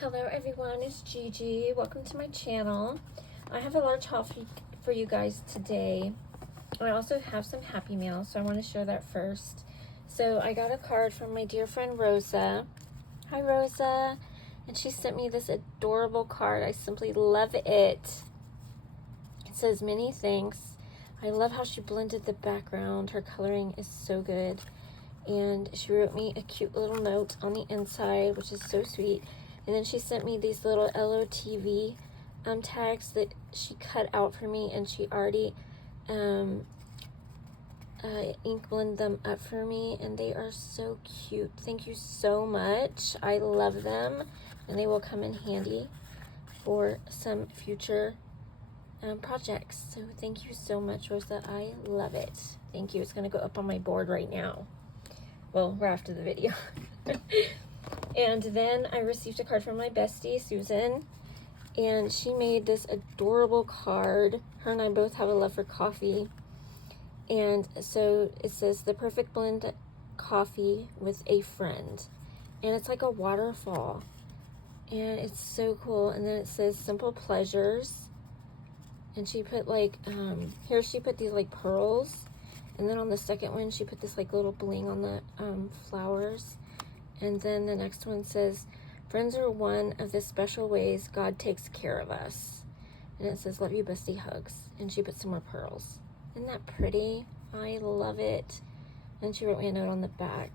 Hello everyone, it's Gigi. Welcome to my channel. I have a large haul for you guys today. I also have some Happy Mail, so I want to share that first. So I got a card from my dear friend Rosa. Hi Rosa. And she sent me this adorable card. I simply love it. It says many thanks. I love how she blended the background. Her coloring is so good. And she wrote me a cute little note on the inside, which is so sweet. And then she sent me these little LOTV tags that she cut out for me, and she already ink blend them up for me, and they are so cute. Thank you so much. I love them, and they will come in handy for some future projects. So thank you so much, Rosa. I love it. Thank you. It's going to go up on my board right now. Well, right after the video. And then I received a card from my bestie, Susan, and she made this adorable card. Her and I both have a love for coffee. And so it says, the perfect blend coffee with a friend. And it's like a waterfall. And it's so cool. And then it says simple pleasures. And she put like, here she put these like pearls. And then on the second one, she put this like little bling on the flowers. And then the next one says, friends are one of the special ways God takes care of us. And it says, love you, bestie, hugs. And she put some more pearls. Isn't that pretty? I love it. And she wrote me a note on the back.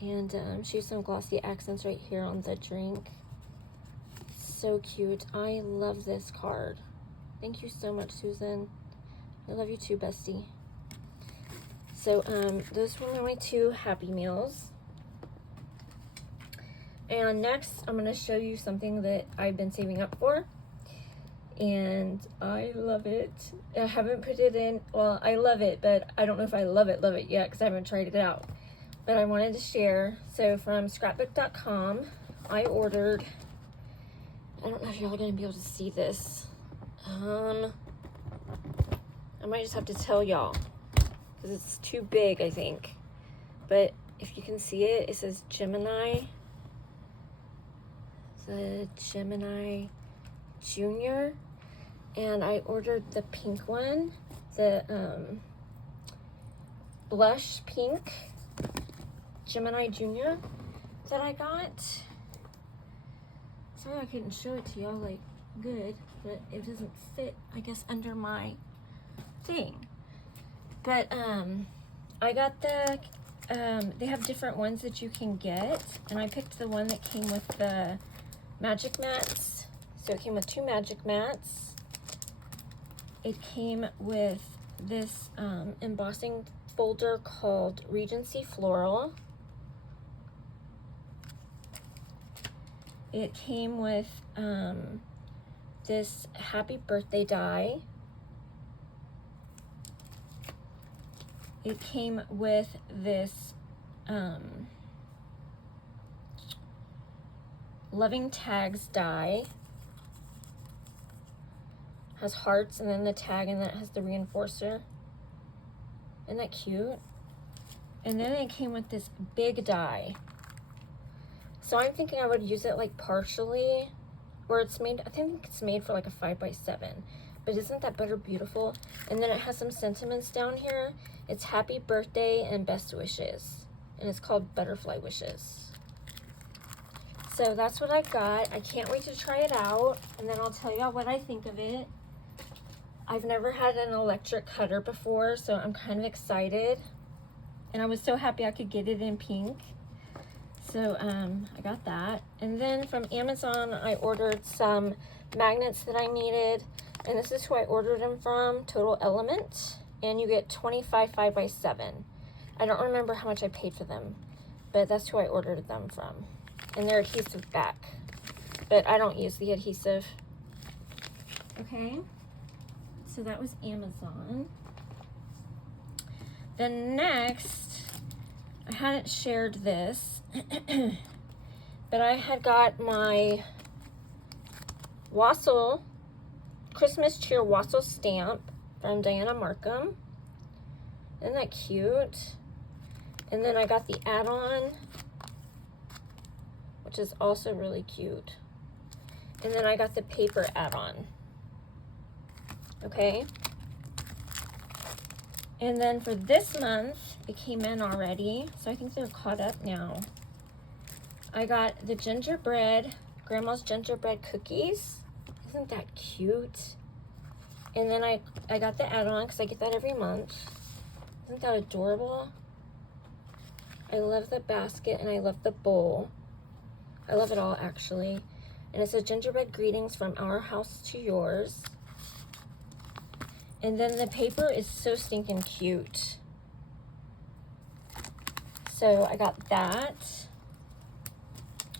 And she used some glossy accents right here on the drink. So cute. I love this card. Thank you so much, Susan. I love you too, bestie. So those were my two Happy Meals. And next, I'm going to show you something that I've been saving up for. And I love it. I haven't put it in. Well, I love it, but I don't know if I love it yet because I haven't tried it out. But I wanted to share. So from scrapbook.com, I ordered, I don't know if y'all are going to be able to see this. I might just have to tell y'all because it's too big, I think. But if you can see it, it says Gemini. The Gemini Junior, and I ordered the pink one, the blush pink Gemini Junior that I got. Sorry I couldn't show it to y'all like good, but it doesn't fit, I guess, under my thing. But I got the they have different ones that you can get, and I picked the one that came with the magic mats. So it came with 2 magic mats. It came with this embossing folder called Regency Floral. It came with this happy birthday die. It came with this Loving Tags die. Has hearts and then the tag, and then it has the reinforcer. Isn't that cute? And then it came with this big die. So I'm thinking I would use it like partially, or it's made, I think it's made for like a 5x7. But isn't that butter beautiful? And then it has some sentiments down here. It's happy birthday and best wishes. And it's called Butterfly Wishes. So that's what I got. I can't wait to try it out, and then I'll tell y'all what I think of it. I've never had an electric cutter before, so I'm kind of excited. And I was so happy I could get it in pink. So I got that. And then from Amazon, I ordered some magnets that I needed. And this is who I ordered them from, Total Element. And you get 25 5x7. I don't remember how much I paid for them, but that's who I ordered them from. And they're adhesive back, but I don't use the adhesive. Okay, so that was Amazon. Then next, I hadn't shared this, but I had got my Wassail Christmas Cheer Wassail stamp from Diana Markham. Isn't that cute? And then I got the add-on which is also really cute. And then I got the paper add-on. Okay. And then for this month, it came in already, so I think they're caught up now. I got the gingerbread, Grandma's gingerbread cookies. Isn't that cute? And then I got the add-on because I get that every month. Isn't that adorable? I love the basket and I love the bowl. I love it all, actually. And it says gingerbread greetings from our house to yours. And then the paper is so stinking cute. So I got that.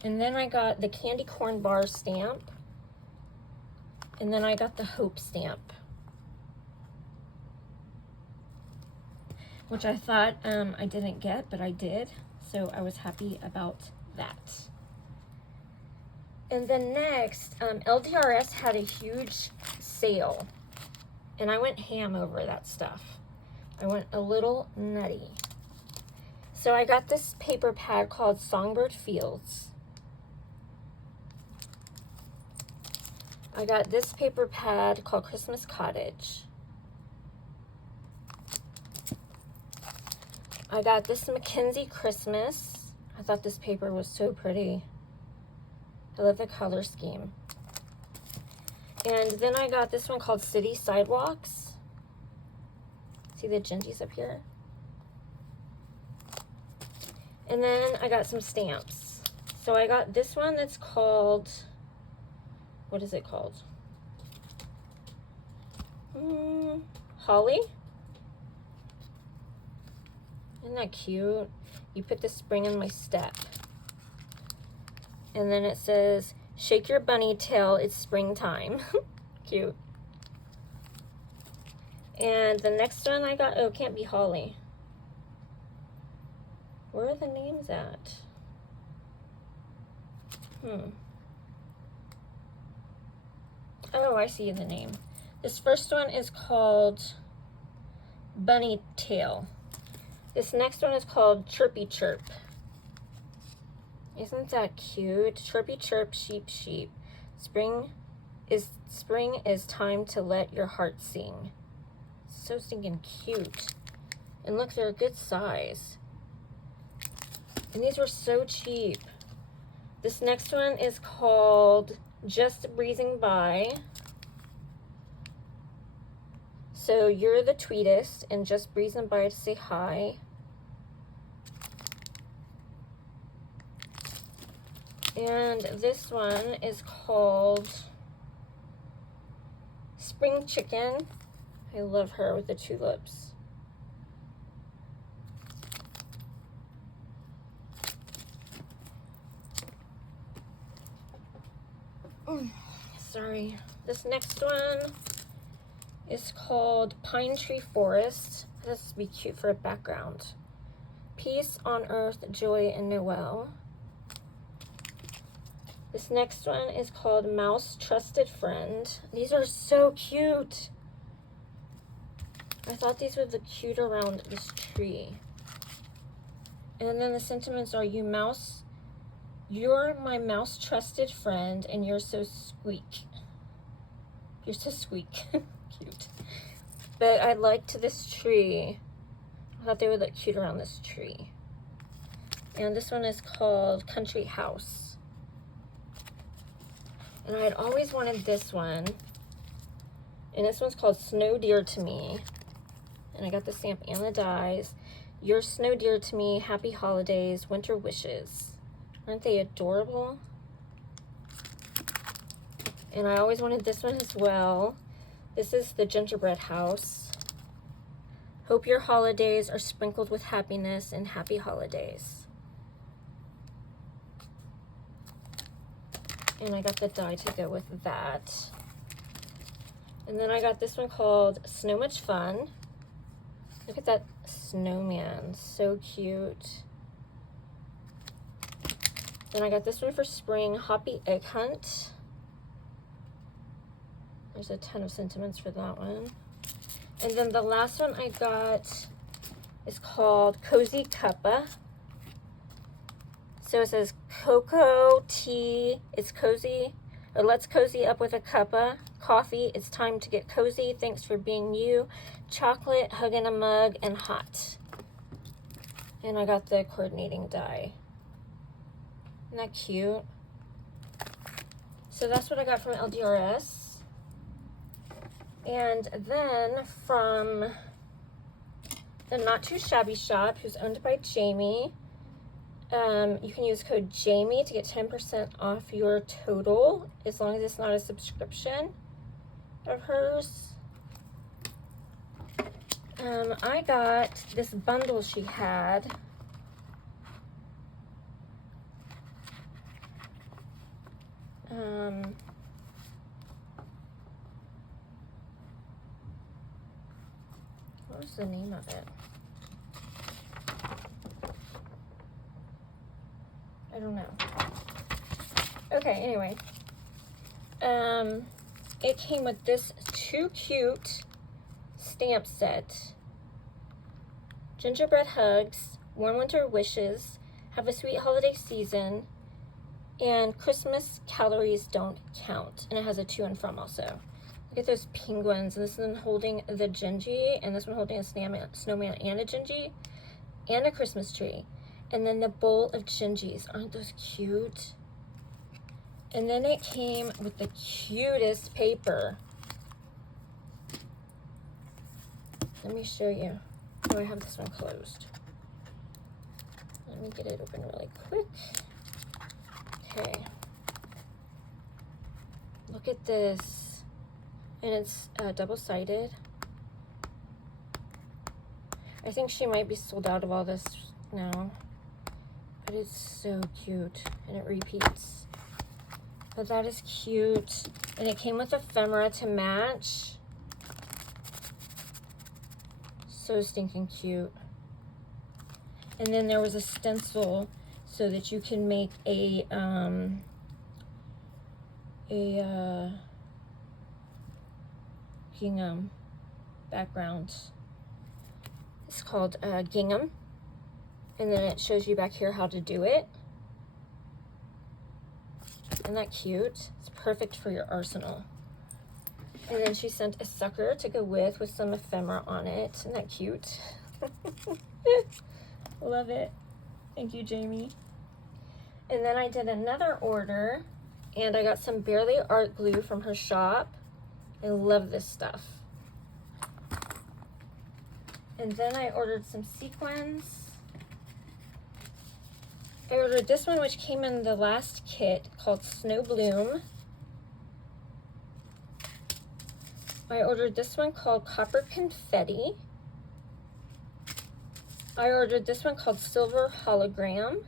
And then I got the candy corn bar stamp. And then I got the hope stamp, which I thought I didn't get, but I did. So I was happy about that. And then next, LDRS had a huge sale. And I went ham over that stuff. I went a little nutty. So I got this paper pad called Songbird Fields. I got this paper pad called Christmas Cottage. I got this Mackenzie Christmas. I thought this paper was so pretty. I love the color scheme. And then I got this one called City Sidewalks. See the gingies up here? And then I got some stamps. So I got this one that's called, what is it called? Holly? Isn't that cute? You put the spring in my step. And then it says, shake your bunny tail, it's springtime. Cute. And the next one I got, oh, it can't be Holly. Where are the names at? Oh, I see the name. This first one is called Bunny Tail. This next one is called Chirpy Chirp. Isn't that cute? Chirpy chirp, sheep, sheep. Spring is time to let your heart sing. So stinking cute. And look, they're a good size. And these were so cheap. This next one is called Just Breezing By. So you're the tweetest and just breezing by to say hi. And this one is called Spring Chicken. I love her with the tulips. Sorry. This next one is called Pine Tree Forest. This would be cute for a background. Peace on earth, joy and Noel. This next one is called Mouse Trusted Friend. These are so cute. I thought these would look cute around this tree. And then the sentiments are, you're my mouse trusted friend, and you're so squeak. You're so squeak. Cute. But I liked this tree. I thought they would look cute around this tree. And this one is called Country House. And I had always wanted this one. And this one's called Snow Dear to Me. And I got the stamp and the dies. You're snow dear to me, happy holidays, winter wishes. Aren't they adorable? And I always wanted this one as well. This is the gingerbread house. Hope your holidays are sprinkled with happiness and happy holidays. And I got the die to go with that. And then I got this one called Snow Much Fun. Look at that snowman, so cute. Then I got this one for spring, Hoppy Egg Hunt. There's a ton of sentiments for that one. And then the last one I got is called Cozy Cuppa. So it says cocoa tea, it's cozy, or let's cozy up with a cuppa. Coffee, it's time to get cozy. Thanks for being you. Chocolate, hug in a mug, and hot. And I got the coordinating die. Isn't that cute? So that's what I got from LDRS. And then from the Not Too Shabby shop, who's owned by Jamie, you can use code Jamie to get 10% off your total, as long as it's not a subscription of hers. I got this bundle she had. What was the name of it? I don't know. Okay, anyway. It came with this Too Cute stamp set. Gingerbread hugs, warm winter wishes, have a sweet holiday season, and Christmas calories don't count. And it has a to and from also. Look at those penguins. And this one holding the Gingy, and this one holding a snowman and a Gingy, and a Christmas tree. And then the bowl of Gingys. Aren't those cute? And then it came with the cutest paper. Let me show you. Oh, I have this one closed. Let me get it open really quick. Okay. Look at this. And it's double-sided. I think she might be sold out of all this now. But it's so cute. And it repeats. But that is cute. And it came with ephemera to match. So stinking cute. And then there was a stencil so that you can make a gingham background. It's called gingham. And then it shows you back here how to do it. Isn't that cute? It's perfect for your arsenal. And then she sent a sucker to go with some ephemera on it. Isn't that cute? Love it. Thank you, Jamie. And then I did another order, and I got some Barely Art glue from her shop. I love this stuff. And then I ordered some sequins. I ordered this one, which came in the last kit, called Snow Bloom. I ordered this one called Copper Confetti. I ordered this one called Silver Hologram.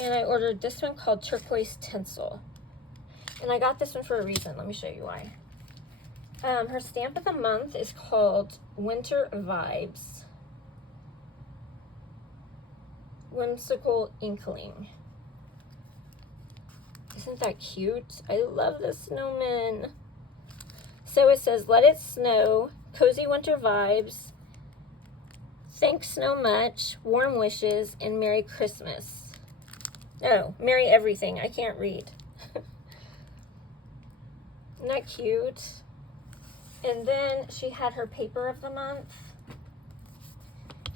And I ordered this one called Turquoise Tinsel. And I got this one for a reason. Let me show you why. Her stamp of the month is called Winter Vibes. Whimsical Inkling. Isn't that cute? I love the snowman. So it says, let it snow, cozy winter vibes, thanks so much, warm wishes, and Merry Christmas. No, Merry everything. I can't read. Isn't that cute? And then she had her paper of the month.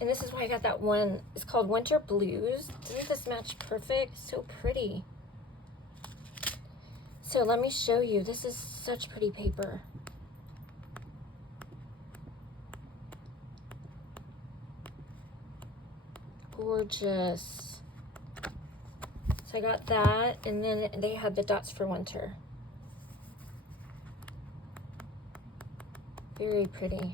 And this is why I got that one. It's called Winter Blues. Doesn't this match perfect? So pretty. So let me show you. This is such pretty paper. Gorgeous. So I got that, and then they had the dots for winter. Very pretty.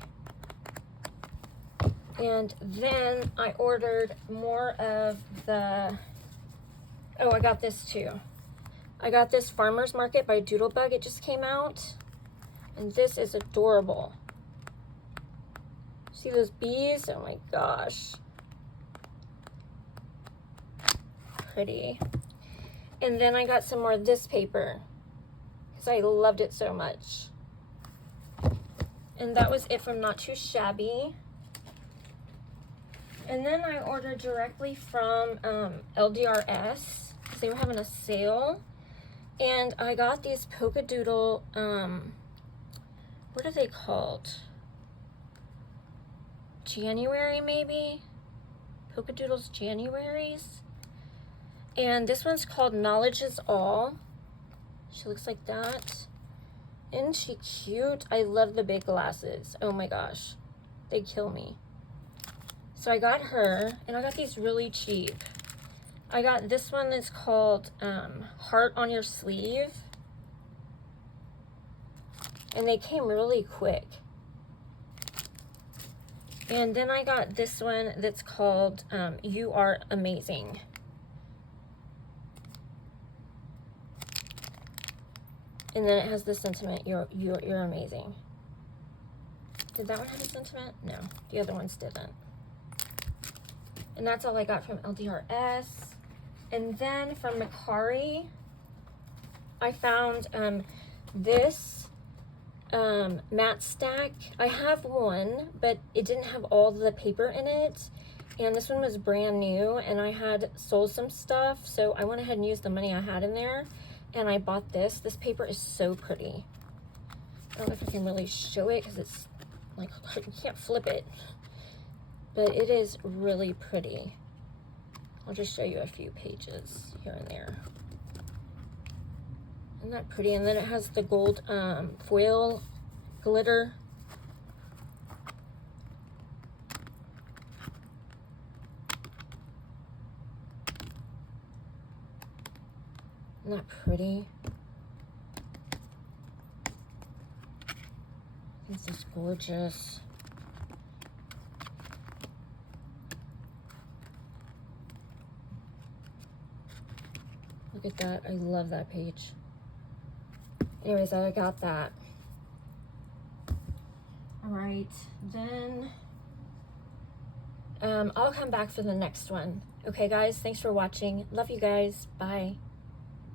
And then I ordered more of the, oh, I got this too. I got this Farmer's Market by Doodlebug. It just came out. And this is adorable. See those bees? Oh my gosh. Pretty. And then I got some more of this paper because I loved it so much. And that was it from Not Too Shabby. And then I ordered directly from LDRS because they were having a sale. And I got these polka doodle, what are they called? January, maybe? Polka Doodles Januaries. And this one's called Knowledge is All. She looks like that. Isn't she cute? I love the big glasses. Oh my gosh. They kill me. So I got her, and I got these really cheap. I got this one that's called Heart on Your Sleeve. And they came really quick. And then I got this one that's called You Are Amazing. And then it has the sentiment, you're amazing. Did that one have a sentiment? No, the other ones didn't. And that's all I got from LDRS. And then from Macari, I found this matte stack. I have one, but it didn't have all the paper in it. And this one was brand new, and I had sold some stuff, so I went ahead and used the money I had in there. And I bought this. This paper is so pretty. I don't know if I can really show it because it's like, you can't flip it. But it is really pretty. I'll just show you a few pages here and there. Isn't that pretty? And then it has the gold foil glitter. Isn't that pretty? This is gorgeous. Look at that. I love that page. Anyways, I got that. All right, then I'll come back for the next one. Okay, guys, thanks for watching. Love you guys. Bye.